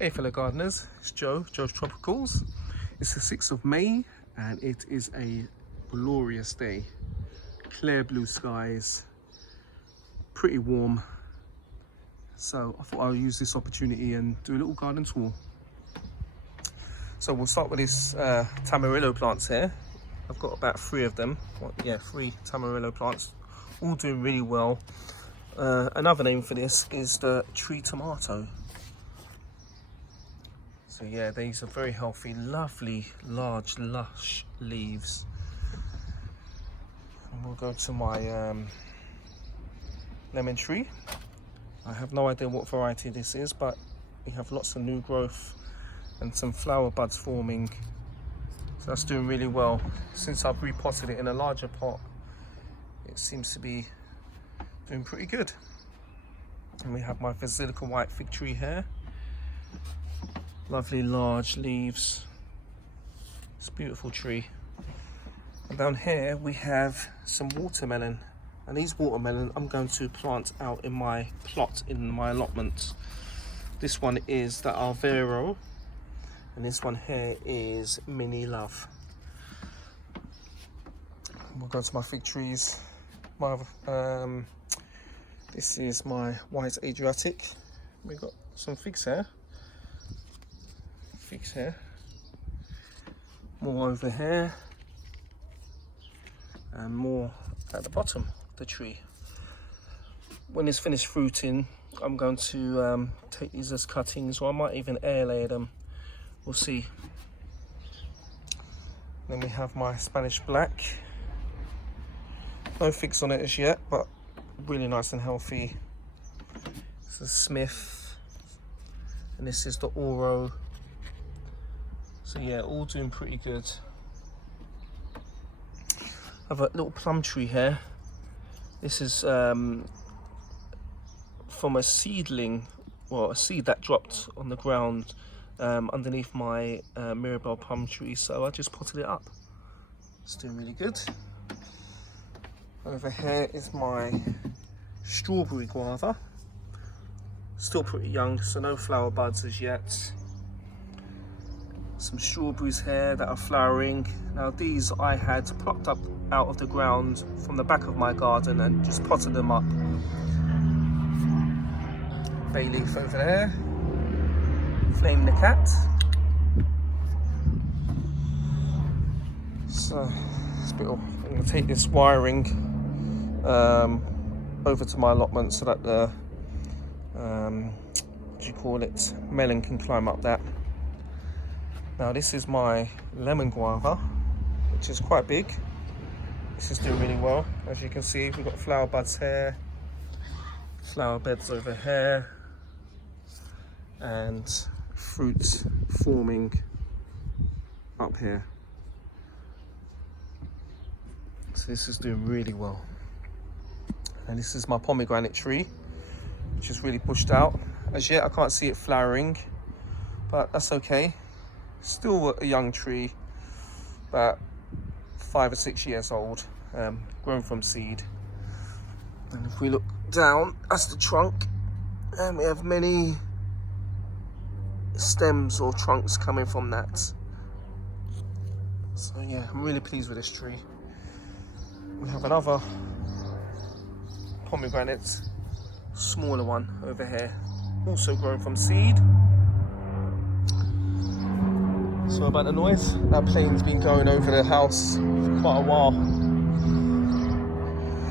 Hey fellow gardeners, it's Joe's Tropicals. It's the 6th of May and it is a glorious day. Clear blue skies, pretty warm. So I thought I'll use this opportunity and do a little garden tour. So we'll start with this Tamarillo plants here. I've got about 3 of them. Well, yeah, 3 Tamarillo plants, all doing really well. Another name for this is the tree tomato. So yeah, these are very healthy, lovely, large, lush leaves. And we'll go to my lemon tree. I have no idea what variety this is, but we have lots of new growth and some flower buds forming. So that's doing really well. Since I've repotted it in a larger pot, it seems to be doing pretty good. And we have my basilica white fig tree here. Lovely large leaves. It's a beautiful tree. And down here we have some watermelon. And these watermelon I'm going to plant out in my plot, in my allotment. This one is the Alvero. And this one here is Mini Love. We'll go to my fig trees. This is my white Adriatic. We've got some figs here. More over here, and more at the bottom of the tree. When it's finished fruiting, I'm going to take these as cuttings, or I might even air layer them. We'll see. Then we have my Spanish black. No figs on it as yet, but really nice and healthy. This is Smith, and this is the Oro. So yeah, all doing pretty good. I have a little plum tree here. This is from a seedling, well, a seed that dropped on the ground underneath my Mirabelle plum tree. So I just potted it up. It's doing really good. Over here is my strawberry guava. Still pretty young, so no flower buds as yet. Some strawberries here that are flowering. Now these I had plucked up out of the ground from the back of my garden and just potted them up. Bay leaf over there. Flame the cat. So I'm going to take this wiring over to my allotment so that the melon can climb up that. Now this is my lemon guava, which is quite big. This is doing really well. As you can see, we've got flower buds here, flower beds over here, and fruit forming up here. So this is doing really well. And this is my pomegranate tree, which is really pushed out. As yet I can't see it flowering, but that's okay. Still a young tree, about 5 or 6 years old, grown from seed. And if we look down, that's the trunk, and we have many stems or trunks coming from that. So yeah, I'm really pleased with this tree. We have another pomegranate, smaller one over here, also grown from seed. So about the noise, that plane's been going over the house for quite a while.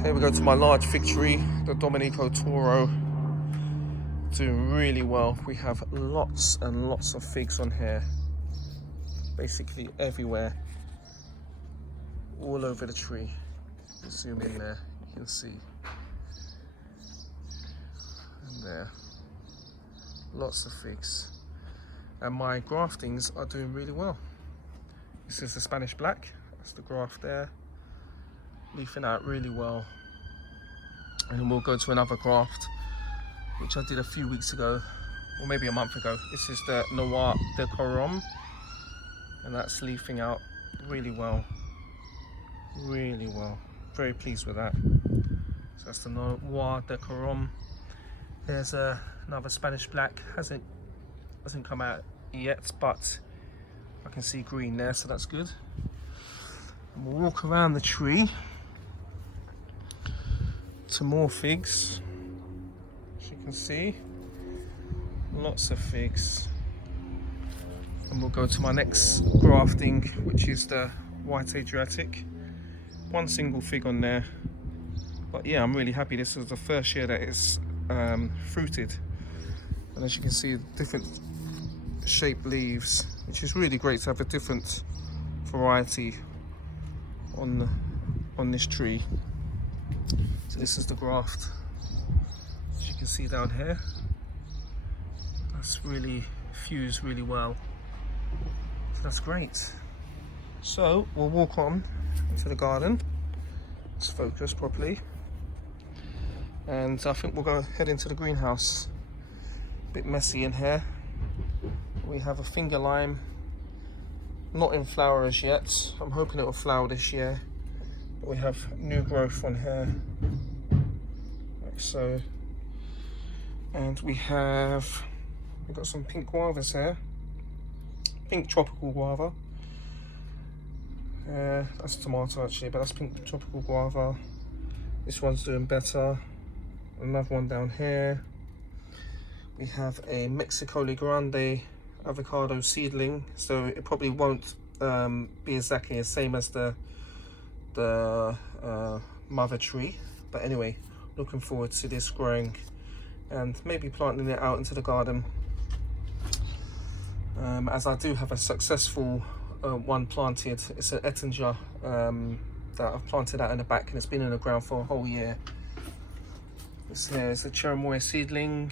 Here we go to my large fig tree, the Domenico Toro. Doing really well. We have lots and lots of figs on here. Basically everywhere. All over the tree. Zoom in there, you can see. And there. Lots of figs. And my graftings are doing really well. This is the Spanish black, that's the graft there, leafing out really well. And then we'll go to another graft, which I did a few weeks ago, or maybe a month ago. This is the Noir de Corom, and that's leafing out really well. Really well. Very pleased with that. So that's the Noir de Corom. There's another Spanish black, hasn't Hasn't come out yet, but I can see green there, so that's good. And we'll walk around the tree to more figs. As you can see, lots of figs. And we'll go to my next grafting, which is the White Adriatic. One single fig on there, but yeah, I'm really happy. This is the first year that it's fruited, and as you can see, different shaped leaves, which is really great to have a different variety on this tree. So this is the graft, as you can see down here. That's really fused really well, so that's great. So we'll walk on into the garden. Let's focus properly, and I think we'll go head into the greenhouse. A bit messy in here. We have a finger lime, not in flower as yet. I'm hoping it will flower this year. But we have new growth on here, like so. And we've got some pink guavas here, pink tropical guava. That's tomato actually, but that's pink tropical guava. This one's doing better. Another one down here. We have a Mexicoli Grande avocado seedling, so it probably won't be exactly the same as the mother tree, but anyway, looking forward to this growing and maybe planting it out into the garden, as I do have a successful one planted. It's an Ettinger that I've planted out in the back, and it's been in the ground for a whole year. This here is the Cherimoya seedling,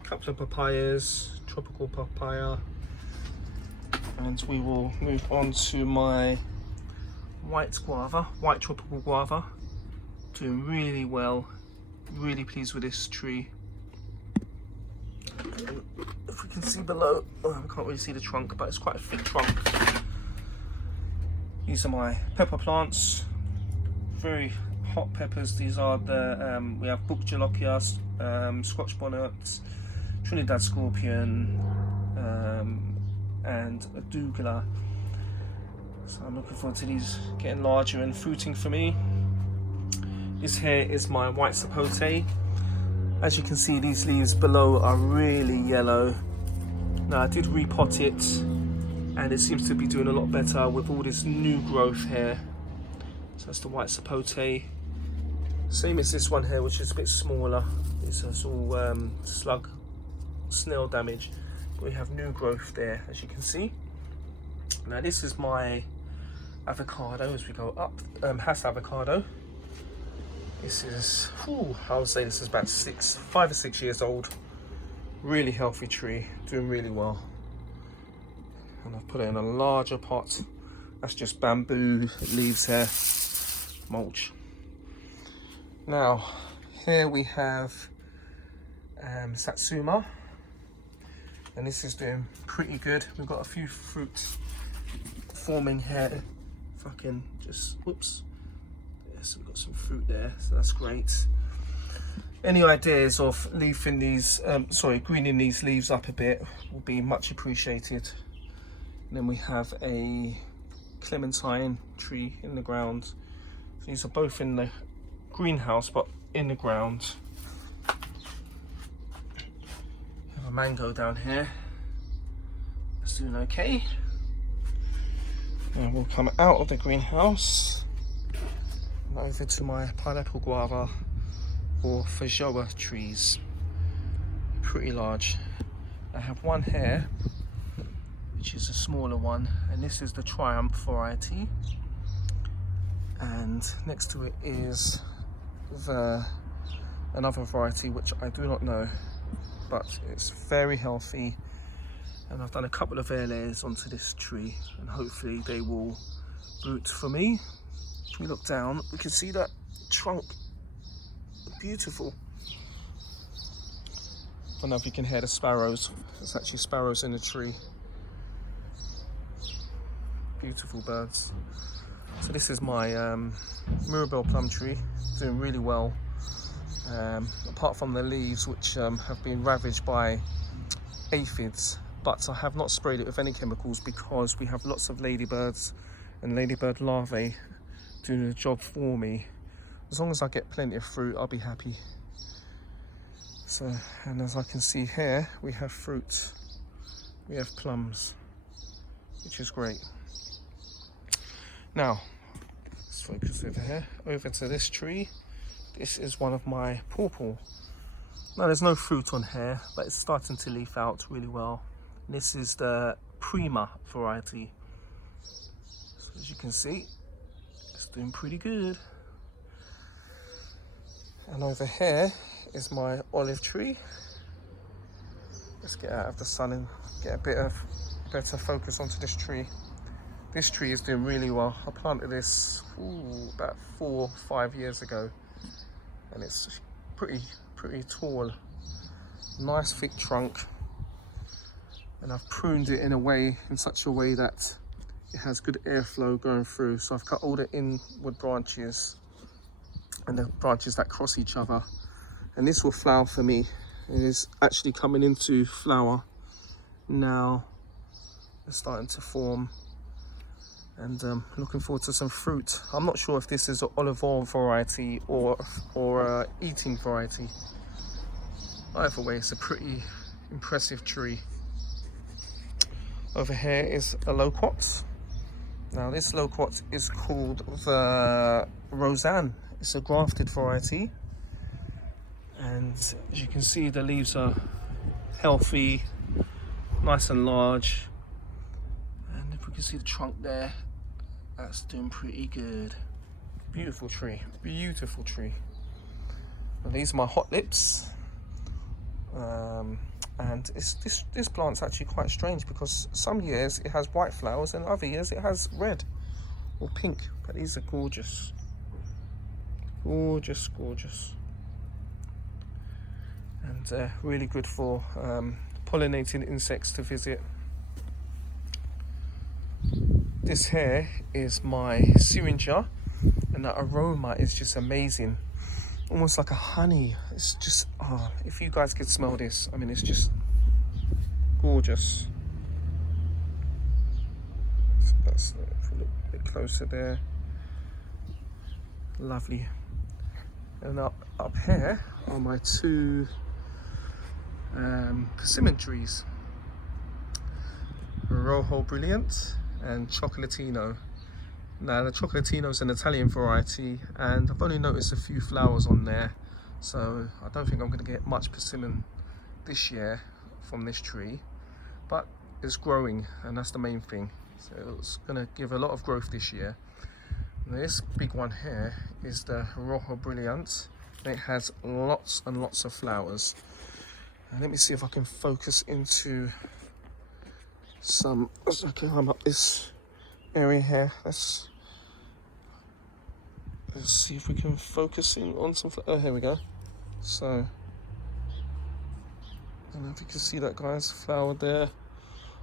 a couple of papayas, tropical papaya, and we will move on to my white tropical guava. Doing really well, really pleased with this tree. If we can see below, I can't really see the trunk, but it's quite a thick trunk. These are my pepper plants, very hot peppers. These are the we have Loquats, Scotch bonnet, Trinidad scorpion, and a douglas. So I'm looking forward to these getting larger and fruiting for me. This here is my white sapote. As you can see, these leaves below are really yellow. Now I did repot it, and it seems to be doing a lot better with all this new growth here. So that's the white sapote. Same as this one here, which is a bit smaller. This is all snail damage. We have new growth there, as you can see. Now this is my avocado as we go up, Hass avocado. This is, I would say this is about 5 or 6 years old. Really healthy tree, doing really well. And I've put it in a larger pot. That's just bamboo leaves here, mulch. Now, here we have Satsuma, and this is doing pretty good. We've got a few fruits forming here. Fucking just, whoops. Yes, we've got some fruit there, so that's great. Any ideas of leafing these, greening these leaves up a bit will be much appreciated. And then we have a Clementine tree in the ground. So these are both in the greenhouse, but in the ground. Have a mango down here. It's doing okay. And we'll come out of the greenhouse and over to my pineapple guava or feijoa trees. Pretty large. I have one here, which is a smaller one, and this is the Triumph variety. And next to it is another variety which I do not know, but it's very healthy. And I've done a couple of air layers onto this tree, and hopefully they will root for me. If we look down, we can see that trunk. Beautiful. I don't know if you can hear the sparrows. There's actually sparrows in the tree. Beautiful birds. So this is my Mirabelle plum tree, doing really well. Apart from the leaves, which have been ravaged by aphids, but I have not sprayed it with any chemicals because we have lots of ladybirds and ladybird larvae doing the job for me. As long as I get plenty of fruit, I'll be happy. So, and as I can see here, we have fruit. We have plums, which is great. Now, let's focus over here, over to this tree. This is one of my pawpaw. Now there's no fruit on here, but it's starting to leaf out really well. This is the Prima variety. So as you can see, it's doing pretty good. And over here is my olive tree. Let's get out of the sun and get a bit of better focus onto this tree. This tree is doing really well. I planted this about 4 or 5 years ago, and it's pretty tall. Nice thick trunk, and I've pruned it in such a way that it has good airflow going through. So I've cut all the inward branches and the branches that cross each other, and this will flower for me. It is actually coming into flower now. It's starting to form, and looking forward to some fruit. I'm not sure if this is an olive oil variety or eating variety. Either way, it's a pretty impressive tree. Over here is a loquat. Now this loquat is called the Roseanne. It's a grafted variety, and as you can see, the leaves are healthy, nice and large, and if we can see the trunk there, that's doing pretty good. Beautiful tree, beautiful tree. Now, these are my hot lips. And this plant's actually quite strange because some years it has white flowers and other years it has red or pink, but these are gorgeous. Gorgeous, gorgeous. And really good for pollinating insects to visit. This here is my syringa, and that aroma is just amazing. Almost like a honey. It's just, if you guys could smell this, I mean, it's just gorgeous. That's a little bit closer there. Lovely. And up here are my 2 persimmon trees, Rojo Brilliant and Chocolatino. Now the Chocolatino is an Italian variety, and I've only noticed a few flowers on there, so I don't think I'm going to get much persimmon this year from this tree, but it's growing, and that's the main thing. So it's going to give a lot of growth this year. Now, this big one here is the Rojo Brilliant. It has lots and lots of flowers. And let me see if I can focus into some. Okay, I'm up this area here. Let's see if we can focus in on some. Oh, here we go. So I don't know if you can see that, guys. Flower there.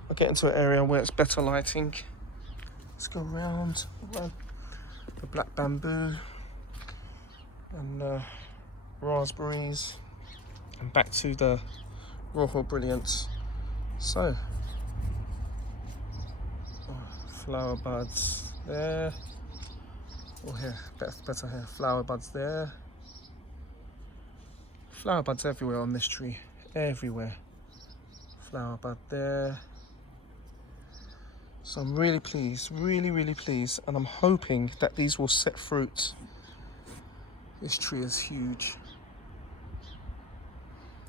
I'll get into an area where it's better lighting. Let's go around the black bamboo and raspberries, and back to the Rojo Brilliant. So flower buds there. Oh, here, better here. Flower buds there. Flower buds everywhere on this tree. Everywhere. Flower bud there. So I'm really pleased, really pleased, and I'm hoping that these will set fruit. This tree is huge.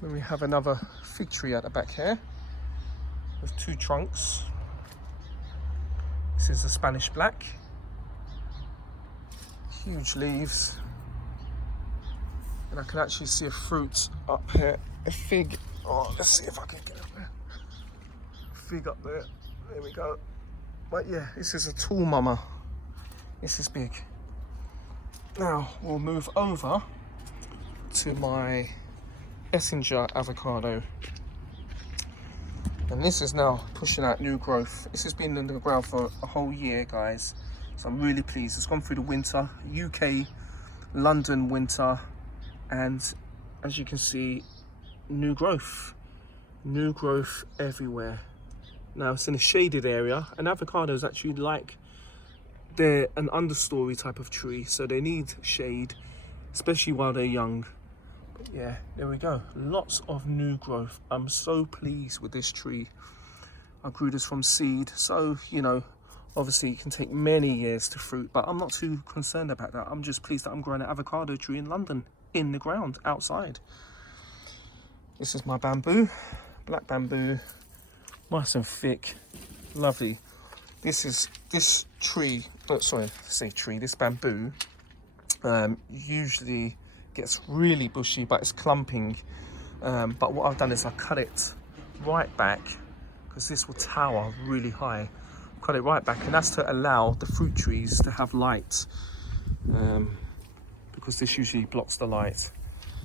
Then we have another fig tree at the back here with 2 trunks. This is the Spanish black. Huge leaves. And I can actually see a fruit up here. A fig. Oh, let's see if I can get up there. Fig up there. There we go. But yeah, this is a tall mama. This is big. Now we'll move over to my J Avocado. And this is now pushing out new growth. This has been in the ground for a whole year, guys. So I'm really pleased. It's gone through the winter, UK, London winter, and as you can see, new growth. New growth everywhere. Now it's in a shaded area, and avocados actually like, they're an understory type of tree, so they need shade, especially while they're young. But yeah, there we go. Lots of new growth. I'm so pleased with this tree. I grew this from seed, so you know, obviously it can take many years to fruit, but I'm not too concerned about that. I'm just pleased that I'm growing an avocado tree in London, in the ground, outside. This is my bamboo, black bamboo, nice and thick, lovely. This tree, this bamboo usually gets really bushy, but it's clumping. But what I've done is I cut it right back, because this will tower really high. Cut it right back, and that's to allow the fruit trees to have light, because this usually blocks the light.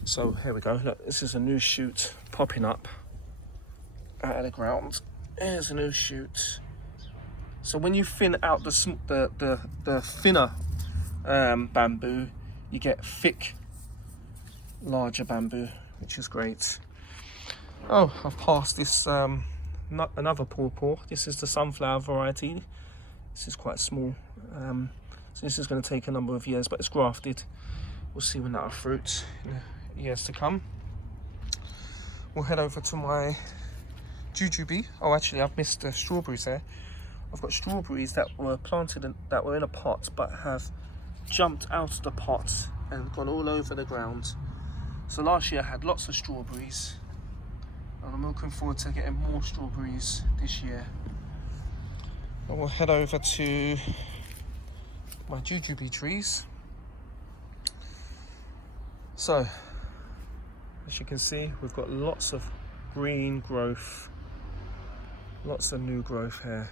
So here we go. Look, this is a new shoot popping up out of the ground. Here's a new shoot. So when you thin out the thinner bamboo, you get thick, larger bamboo, which is great. Oh, I've passed this another pawpaw. This is the sunflower variety. This is quite small. So this is going to take a number of years, but it's grafted. We'll see when that will fruit in the years to come. We'll head over to my jujube. Oh, actually, I've missed the strawberries there. I've got strawberries that were planted that were in a pot, but have jumped out of the pot and gone all over the ground. So last year I had lots of strawberries, and I'm looking forward to getting more strawberries this year. And we'll head over to my jujube trees. So, as you can see, we've got lots of green growth, lots of new growth here.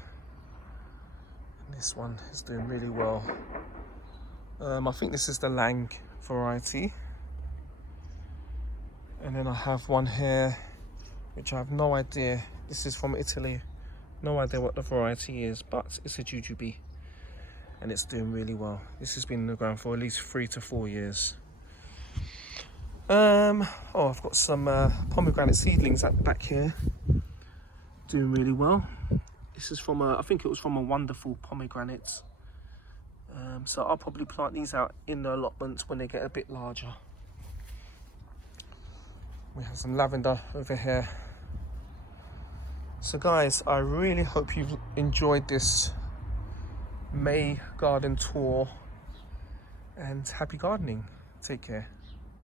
And this one is doing really well. I think this is the Lang variety. And then I have one here, which I have no idea. This is from Italy. No idea what the variety is, but it's a jujube. And it's doing really well. This has been in the ground for at least 3 to 4 years. I've got some pomegranate seedlings at the back here, doing really well. This is from I think it was from a wonderful pomegranate. So I'll probably plant these out in the allotments when they get a bit larger. We have some lavender over here. So guys, I really hope you've enjoyed this May garden tour, and happy gardening. Take care.